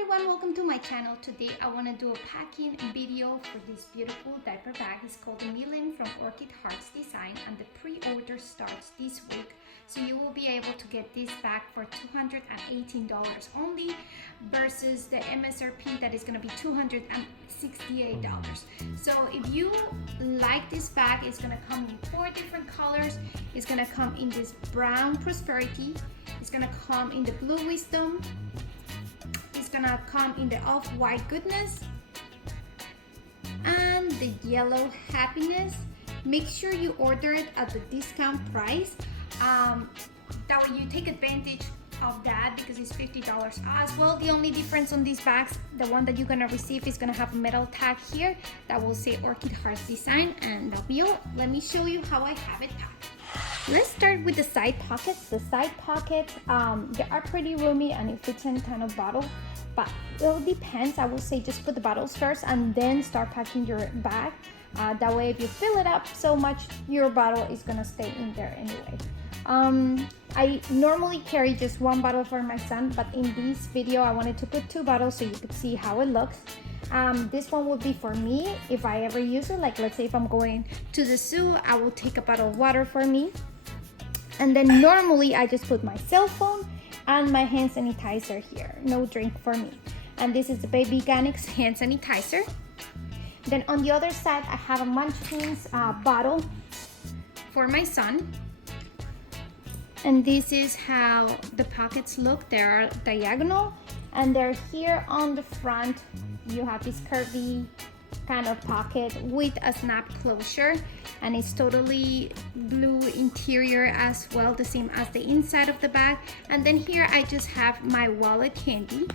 everyone, welcome to my channel. Today I want to do a packing video for this beautiful diaper bag. It's called the Milan from Orchid Hearts design, and the pre-order starts this week. So you will be able to get this bag for $218 only versus the MSRP that is going to be $268. So if you like this bag, it's going to come in 4 different colors. It's going to come in this brown prosperity. It's going to come in the blue wisdom. It's gonna come in the off-white goodness and the yellow happiness. Make sure you order it at the discount price. That way you take advantage of that because it's $50 as well. The only difference on these bags, the one that you're gonna receive is gonna have a metal tag here that will say Orchid Hearts design, and that'll be all. Let me show you how I have it packed. Let's start with the side pockets. The side pockets, they are pretty roomy and it fits any kind of bottle, but it all depends. I will say just put the bottles first and then start packing your bag. That way if you fill it up so much, your bottle is gonna stay in there anyway. I normally carry just 1 bottle for my son, but in this video I wanted to put 2 bottles so you could see how it looks. This one would be for me if I ever use it. Like, let's say if I'm going to the zoo, I will take a bottle of water for me. And then normally I just put my cell phone and my hand sanitizer here. No drink for me. And this is the Baby Organics hand sanitizer. Then on the other side, I have a Munchkins bottle for my son. And this is how the pockets look. They are diagonal and they're here on the front. You have this curvy kind of pocket with a snap closure, and it's totally blue interior as well, the same as the inside of the bag. And then here I just have my wallet handy,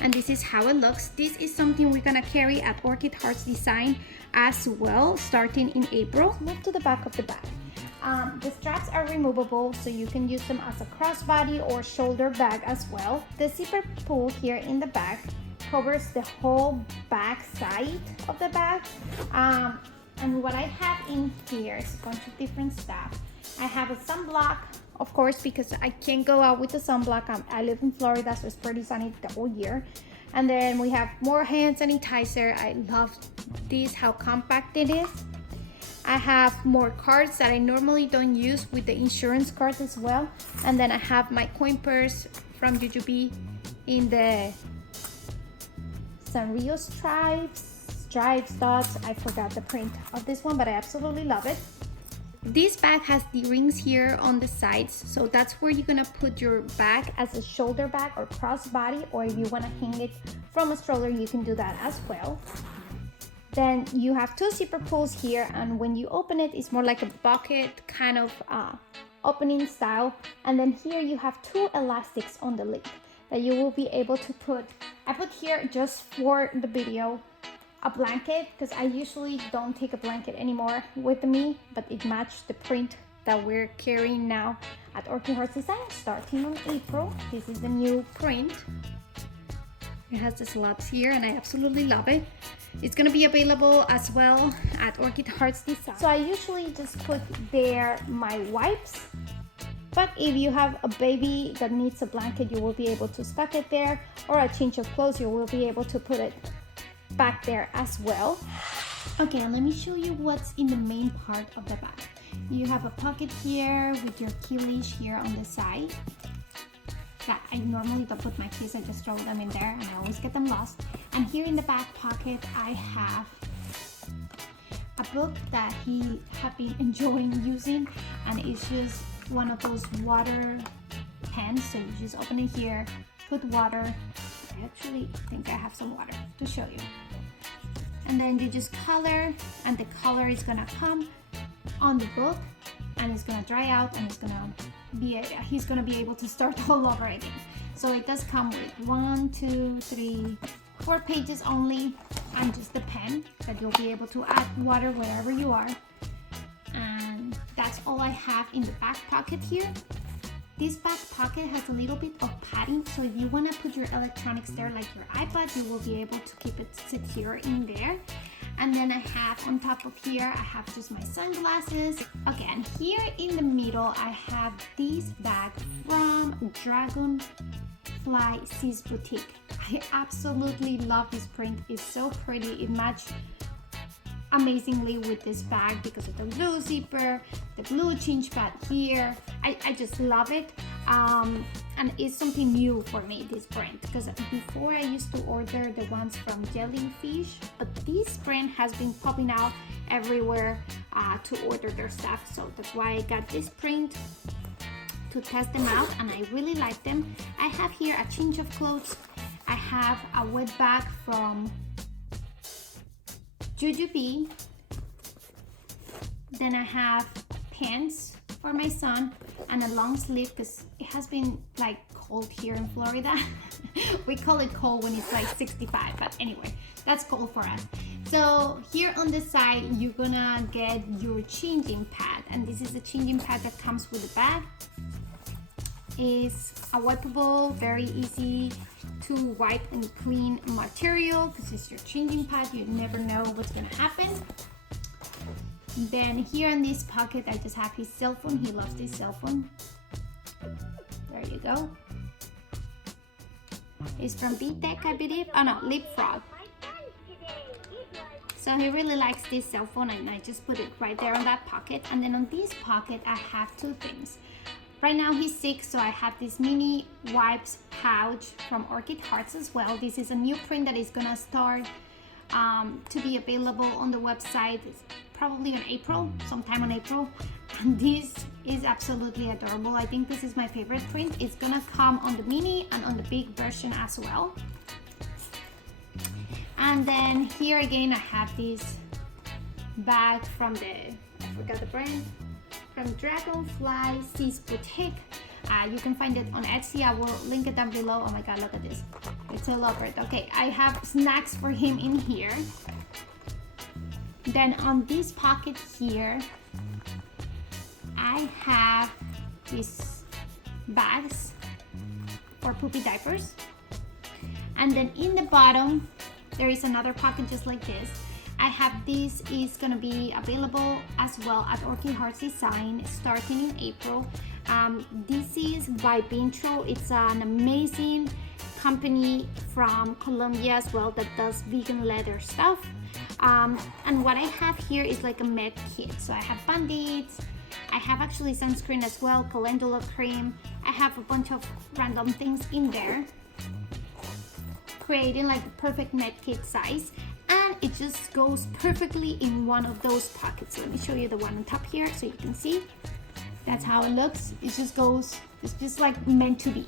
and this is how it looks. This is something we're gonna carry at Orchid Hearts design as well, starting in April. Move to the back of the bag. The straps are removable, so you can use them as a crossbody or shoulder bag as well. The zipper pull here in the back covers the whole back side of the bag. And what I have in here is a bunch of different stuff. I have a sunblock, of course, because I can't go out with the sunblock. I live in Florida, so it's pretty sunny the whole year. And then we have more hand sanitizer. I love this, how compact it is. I have more cards that I normally don't use with the insurance cards as well. And then I have my coin purse from Jujubee in the Sanrio stripes, dots. I forgot the print of this one, but I absolutely love it. This bag has the rings here on the sides, so that's where you're gonna put your bag as a shoulder bag or crossbody, or if you wanna hang it from a stroller, you can do that as well. Then you have 2 zipper pulls here, and when you open it, it's more like a bucket kind of opening style. And then here you have 2 elastics on the lid that you will be able to put. I put here just for the video a blanket, because I usually don't take a blanket anymore with me, but it matched the print that we're carrying now at Orchid Hearts design starting on April. This is the new print. It has the slabs here and I absolutely love it. It's gonna be available as well at Orchid Hearts design. So I usually just put there my wipes, but if you have a baby that needs a blanket, you will be able to stuck it there, or a change of clothes, you will be able to put it back there as well. Okay, and let me show you what's in the main part of the bag. You have a pocket here with your key leash here on the side. That I normally don't put my keys, I just throw them in there and I always get them lost. And here in the back pocket, I have a book that he have been enjoying using, and it's just one of those water pens. So you just open it here, put water. I actually think I have some water to show you. And then you just color, and the color is gonna come on the book, and it's gonna dry out, and he's gonna be able to start all over again. So it does come with 1, 2, 3, 4 pages only, and just the pen that you'll be able to add water wherever you are. And that's all I have in the back pocket here. This back pocket has a little bit of padding, so if you want to put your electronics there, like your iPad, you will be able to keep it secure in there. And then I have on top of here, I have just my sunglasses. Okay, and here in the middle, I have this bag from Dragonfly Sis Boutique. I absolutely love this print. It's so pretty. It matched amazingly with this bag because of the blue zipper, the blue cinch pad here. I just love it. And it's something new for me, this brand, because before I used to order the ones from Jellyfish, but this brand has been popping out everywhere to order their stuff. So that's why I got this print to test them out, and I really like them. I have here a change of clothes. I have a wet bag from Jujubee. Then I have pants for my son and a long sleeve because it has been like cold here in Florida. We call it cold when it's like 65, but anyway, that's cold for us. So here on the side, you're gonna get your changing pad, and this is the changing pad that comes with the bag. It's a wipeable, very easy to wipe and clean material because it's your changing pad. You never know what's gonna happen. Then here in this pocket, I just have his cell phone. He loves this cell phone. There you go. It's from B-Tech, I believe. Oh no, Leapfrog. So he really likes this cell phone, and I just put it right there on that pocket. And then on this pocket, I have two things. Right now he's sick, so I have this mini wipes pouch from Orchid Hearts as well. This is a new print that is gonna start to be available on the website. It's probably in April, sometime in April. And this is absolutely adorable. I think this is my favorite print. It's gonna come on the mini and on the big version as well. And then here again, I have this bag from I forgot the brand, from Dragonfly Sis Boutique. You can find it on Etsy. I will link it down below. Oh my god, look at this. It's a leopard. Okay, I have snacks for him in here. Then on this pocket here, I have these bags for poopy diapers. And then in the bottom, there is another pocket just like this. I have this is gonna be available as well at Orchid Hearts Design starting in April. This is by Bintro. It's an amazing company from Colombia as well that does vegan leather stuff. And what I have here is like a med kit. So I have band-aids, I have actually sunscreen as well, calendula cream. I have a bunch of random things in there, creating like the perfect med kit size. And it just goes perfectly in one of those pockets. Let me show you the one on top here so you can see. That's how it looks. It just goes, it's just like meant to be.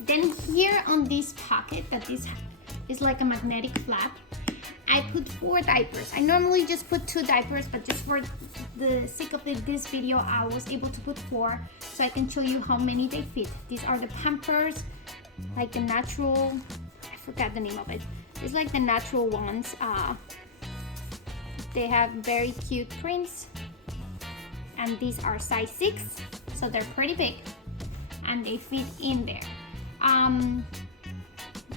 Then here on this pocket, that this is like a magnetic flap, I put 4 diapers. I normally just put 2 diapers, but just for the sake of this video, I was able to put 4 so I can show you how many they fit. These are the Pampers, like the natural, I forgot the name of it. It's like the natural ones. They have very cute prints, and these are size 6, so they're pretty big, and they fit in there.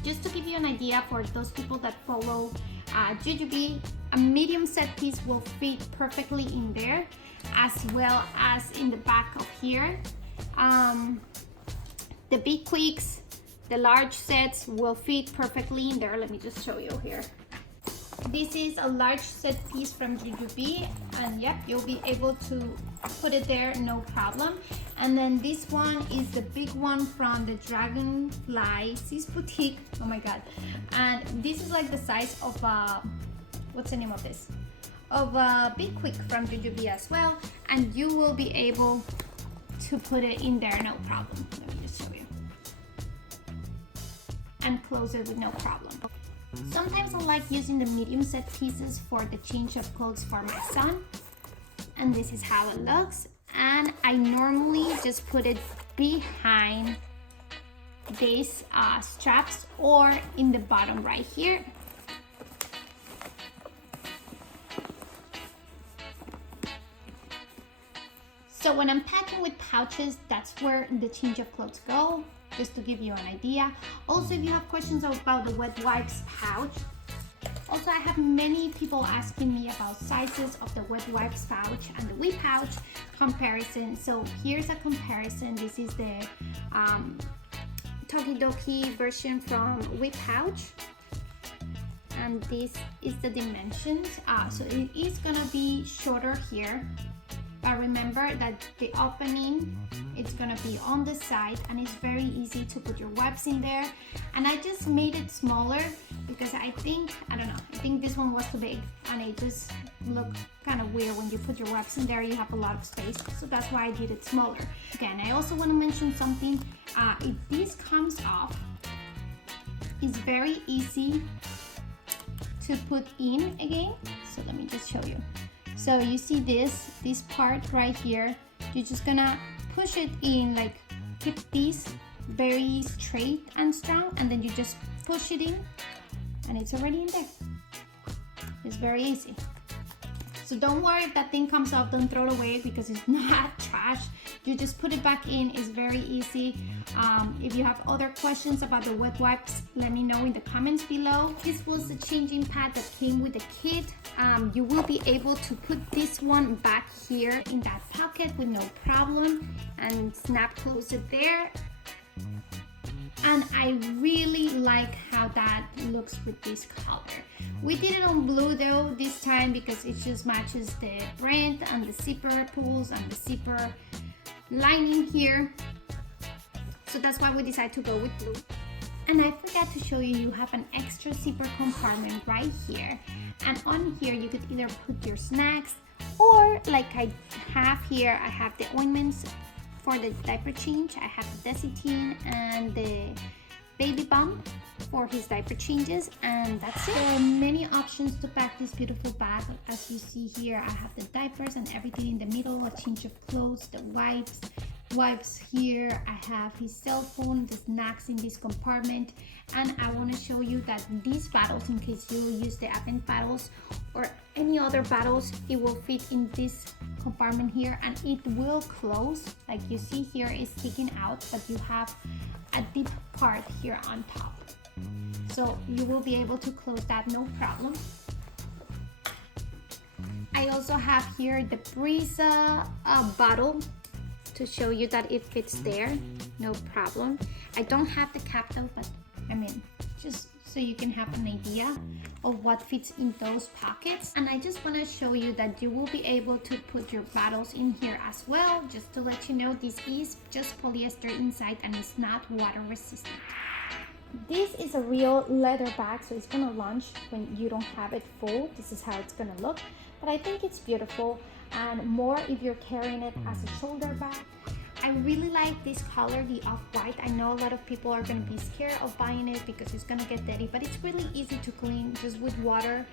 Just to give you an idea for those people that follow Jujubee, a medium set piece will fit perfectly in there, as well as in the back of here. The big quicks, the large sets will fit perfectly in there. Let me just show you here. This is a large set piece from Jujubee, and yep, you'll be able to put it there, no problem. And then this one is the big one from the Dragonfly Sis Boutique. Oh my god. And this is like the size of what's the name of this? Of a Big Quick from Jujubee as well. And you will be able to put it in there, no problem. Let me just show you. And close it with no problem. Sometimes I like using the medium set pieces for the change of clothes for my son. And this is how it looks. And I normally just put it behind these straps or in the bottom right here. So when I'm packing with pouches, that's where the change of clothes go, just to give you an idea. Also, if you have questions about the wet wipes pouch, also I have many people asking me about sizes of the wet wipes pouch and the wee pouch comparison. So here's a comparison. This is the Tokidoki version from Whip Pouch. And this is the dimensions. So it is gonna be shorter here, but remember that the opening, it's gonna be on the side, and it's very easy to put your wipes in there. And I just made it smaller because I think this one was too big, and it just looked kind of weird when you put your wipes in there. You have a lot of space, so that's why I did it smaller. Again, I also want to mention something. If this comes off, it's very easy to put in again. So let me just show you. So you see this part right here, you're just gonna push it in, like keep this very straight and strong, and then you just push it in and it's already in there. It's very easy. So don't worry if that thing comes off, don't throw it away because it's not trash. You just put it back in, it's very easy. If you have other questions about the wet wipes, let me know in the comments below. This was the changing pad that came with the kit. You will be able to put this one back here in that pocket with no problem and snap close it there. And I really like how that looks with this color. We did it on blue though this time because it just matches the brand and the zipper pulls and the zipper lining here. So that's why we decided to go with blue. And I forgot to show you, you have an extra zipper compartment right here. And on here you could either put your snacks, or like I have here, I have the ointments for the diaper change. I have the Desitin and the baby bump for his diaper changes, and that's it. There are many options to pack this beautiful bag. As you see here, I have the diapers and everything in the middle, a change of clothes, the wipes here. I have his cell phone, the snacks in this compartment, and I want to show you that these bottles, in case you use the Advent bottles or any other bottles, it will fit in this compartment here, and it will close. Like you see here, it's sticking out, but you have a deep part here on top, so you will be able to close that no problem. I also have here the Brisa bottle to show you that it fits there, no problem. I don't have the cap though, but I mean, just so you can have an idea of what fits in those pockets. And I just want to show you that you will be able to put your bottles in here as well. Just to let you know, this is just polyester inside and it's not water resistant. This is a real leather bag, so it's gonna launch when you don't have it full. This is how it's gonna look, but I think it's beautiful, and more if you're carrying it as a shoulder bag. I really like this color, the off-white. I know a lot of people are going to be scared of buying it because it's going to get dirty, but it's really easy to clean just with water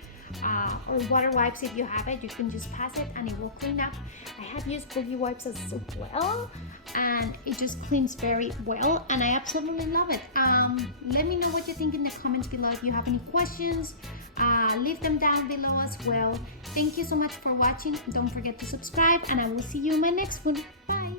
or water wipes. If you have it, you can just pass it and it will clean up. I have used boogie wipes as well, and it just cleans very well, and I absolutely love it. Let me know what you think in the comments below. If you have any questions, leave them down below as well. Thank you so much for watching. Don't forget to subscribe, and I will see you in my next one. Bye.